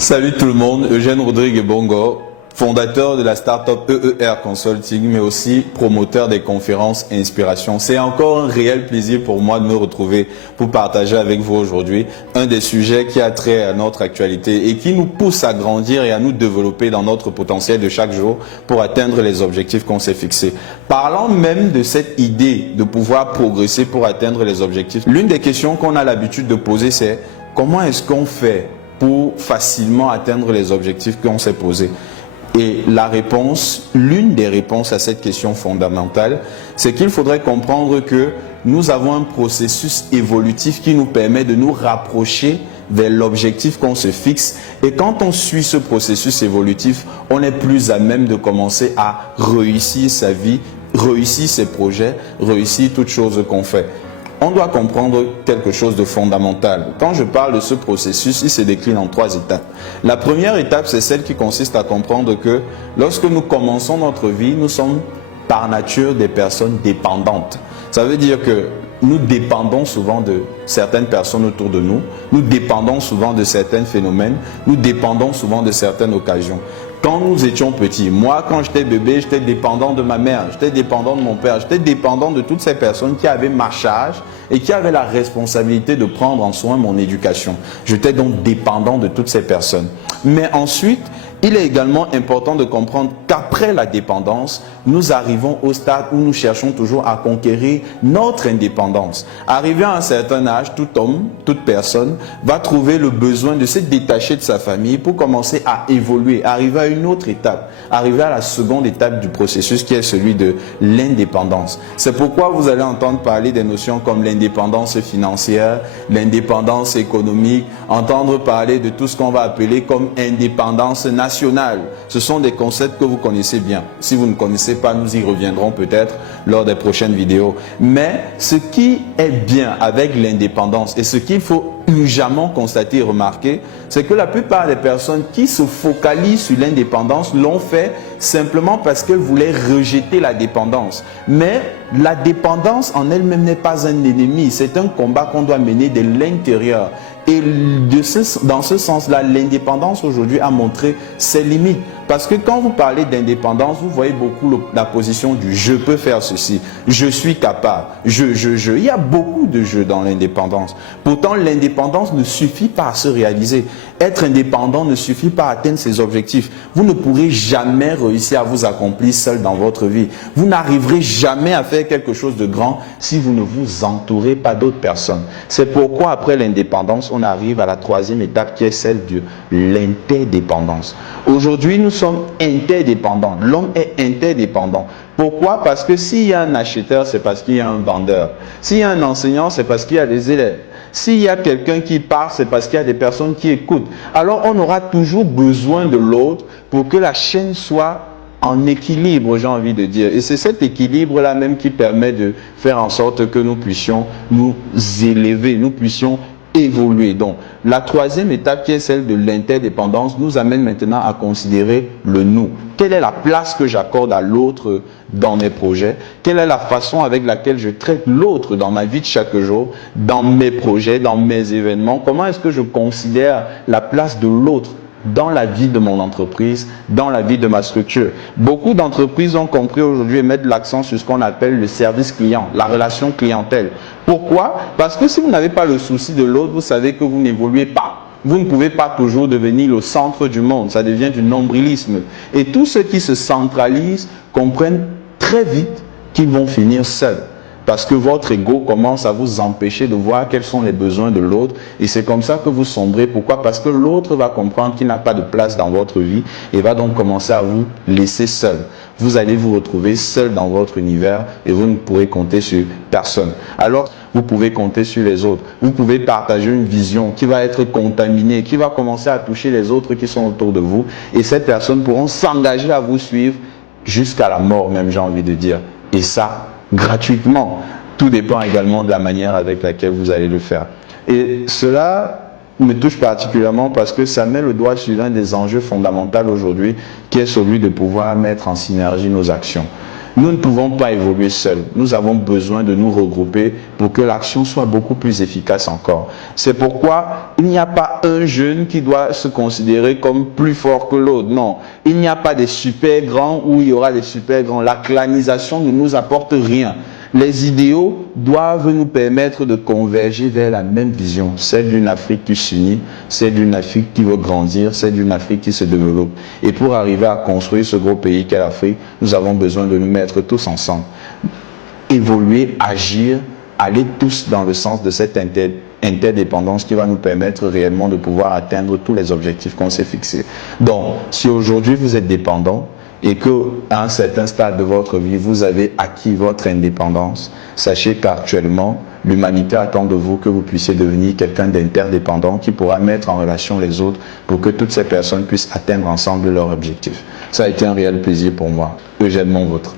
Salut tout le monde, Eugène Rodrigue Bongo, fondateur de la startup EER Consulting, mais aussi promoteur des conférences Inspiration. C'est encore un réel plaisir pour moi de me retrouver pour partager avec vous aujourd'hui un des sujets qui a trait à notre actualité et qui nous pousse à grandir et à nous développer dans notre potentiel de chaque jour pour atteindre les objectifs qu'on s'est fixés. Parlant même de cette idée de pouvoir progresser pour atteindre les objectifs, l'une des questions qu'on a l'habitude de poser, c'est comment est-ce qu'on fait pour facilement atteindre les objectifs qu'on s'est posés? Et la réponse, l'une des réponses à cette question fondamentale, c'est qu'il faudrait comprendre que nous avons un processus évolutif qui nous permet de nous rapprocher vers l'objectif qu'on se fixe. Et quand on suit ce processus évolutif, on est plus à même de commencer à réussir sa vie, réussir ses projets, réussir toutes choses qu'on fait. On doit comprendre quelque chose de fondamental. Quand je parle de ce processus, il se décline en 3 étapes. La première étape, c'est celle qui consiste à comprendre que lorsque nous commençons notre vie, nous sommes par nature des personnes dépendantes. Ça veut dire que nous dépendons souvent de certaines personnes autour de nous, nous dépendons souvent de certains phénomènes, nous dépendons souvent de certaines occasions. Quand nous étions petits, moi quand j'étais bébé, j'étais dépendant de ma mère, j'étais dépendant de mon père, j'étais dépendant de toutes ces personnes qui avaient ma charge et qui avaient la responsabilité de prendre en soin mon éducation. J'étais donc dépendant de toutes ces personnes. Mais ensuite, il est également important de comprendre qu'après la dépendance, nous arrivons au stade où nous cherchons toujours à conquérir notre indépendance. Arrivé à un certain âge, tout homme, toute personne va trouver le besoin de se détacher de sa famille pour commencer à évoluer, arriver à une autre étape, arriver à la seconde étape du processus qui est celui de l'indépendance. C'est pourquoi vous allez entendre parler des notions comme l'indépendance financière, l'indépendance économique, entendre parler de tout ce qu'on va appeler comme indépendance nationale. Ce sont des concepts que vous connaissez bien. Si vous ne connaissez pas, nous y reviendrons peut-être lors des prochaines vidéos. Mais ce qui est bien avec l'indépendance et ce qu'il faut urgemment constater et remarquer, c'est que la plupart des personnes qui se focalisent sur l'indépendance l'ont fait simplement parce qu'elles voulaient rejeter la dépendance. Mais la dépendance en elle-même n'est pas un ennemi, c'est un combat qu'on doit mener de l'intérieur. Et dans ce sens-là, l'indépendance aujourd'hui a montré ses limites. Parce que quand vous parlez d'indépendance, vous voyez beaucoup la position du « je peux faire ceci »,« je suis capable »,« je ». Il y a beaucoup de « je » dans l'indépendance. Pourtant, l'indépendance ne suffit pas à se réaliser. Être indépendant ne suffit pas à atteindre ses objectifs. Vous ne pourrez jamais réussir à vous accomplir seul dans votre vie. Vous n'arriverez jamais à faire quelque chose de grand si vous ne vous entourez pas d'autres personnes. C'est pourquoi après l'indépendance, on arrive à la 3e étape qui est celle de l'interdépendance. Aujourd'hui, nous sommes interdépendants. L'homme est interdépendant. Pourquoi? Parce que s'il y a un acheteur, c'est parce qu'il y a un vendeur. S'il y a un enseignant, c'est parce qu'il y a des élèves. S'il y a quelqu'un qui parle, c'est parce qu'il y a des personnes qui écoutent. Alors, on aura toujours besoin de l'autre pour que la chaîne soit en équilibre, j'ai envie de dire. Et c'est cet équilibre-là même qui permet de faire en sorte que nous puissions nous élever, nous puissions évoluer. Donc, la 3e étape qui est celle de l'interdépendance nous amène maintenant à considérer le nous. Quelle est la place que j'accorde à l'autre dans mes projets? Quelle est la façon avec laquelle je traite l'autre dans ma vie de chaque jour, dans mes projets, dans mes événements? Comment est-ce que je considère la place de l'autre dans la vie de mon entreprise, dans la vie de ma structure? Beaucoup d'entreprises ont compris aujourd'hui et mettent l'accent sur ce qu'on appelle le service client, la relation clientèle. Pourquoi? Parce que si vous n'avez pas le souci de l'autre, vous savez que vous n'évoluez pas. Vous ne pouvez pas toujours devenir le centre du monde, ça devient du nombrilisme. Et tous ceux qui se centralisent comprennent très vite qu'ils vont finir seuls. Parce que votre ego commence à vous empêcher de voir quels sont les besoins de l'autre. Et c'est comme ça que vous sombrez. Pourquoi? Parce que l'autre va comprendre qu'il n'a pas de place dans votre vie et va donc commencer à vous laisser seul. Vous allez vous retrouver seul dans votre univers et vous ne pourrez compter sur personne. Alors, vous pouvez compter sur les autres. Vous pouvez partager une vision qui va être contaminée, qui va commencer à toucher les autres qui sont autour de vous. Et ces personnes pourront s'engager à vous suivre jusqu'à la mort même, j'ai envie de dire. Et ça, gratuitement. Tout dépend également de la manière avec laquelle vous allez le faire. Et cela me touche particulièrement parce que ça met le doigt sur l'un des enjeux fondamentaux aujourd'hui, qui est celui de pouvoir mettre en synergie nos actions. Nous ne pouvons pas évoluer seuls. Nous avons besoin de nous regrouper pour que l'action soit beaucoup plus efficace encore. C'est pourquoi il n'y a pas un jeune qui doit se considérer comme plus fort que l'autre. Non, il n'y a pas des super grands où il y aura des super grands. La clanisation ne nous apporte rien. Les idéaux doivent nous permettre de converger vers la même vision, celle d'une Afrique qui s'unit, celle d'une Afrique qui veut grandir, celle d'une Afrique qui se développe. Et pour arriver à construire ce gros pays qu'est l'Afrique, nous avons besoin de nous mettre tous ensemble. Évoluer, agir, aller tous dans le sens de cette interdépendance qui va nous permettre réellement de pouvoir atteindre tous les objectifs qu'on s'est fixés. Donc, si aujourd'hui vous êtes dépendant, et qu'à un certain stade de votre vie, vous avez acquis votre indépendance, sachez qu'actuellement, l'humanité attend de vous que vous puissiez devenir quelqu'un d'interdépendant qui pourra mettre en relation les autres pour que toutes ces personnes puissent atteindre ensemble leur objectif. Ça a été un réel plaisir pour moi. Eugène Monvautre.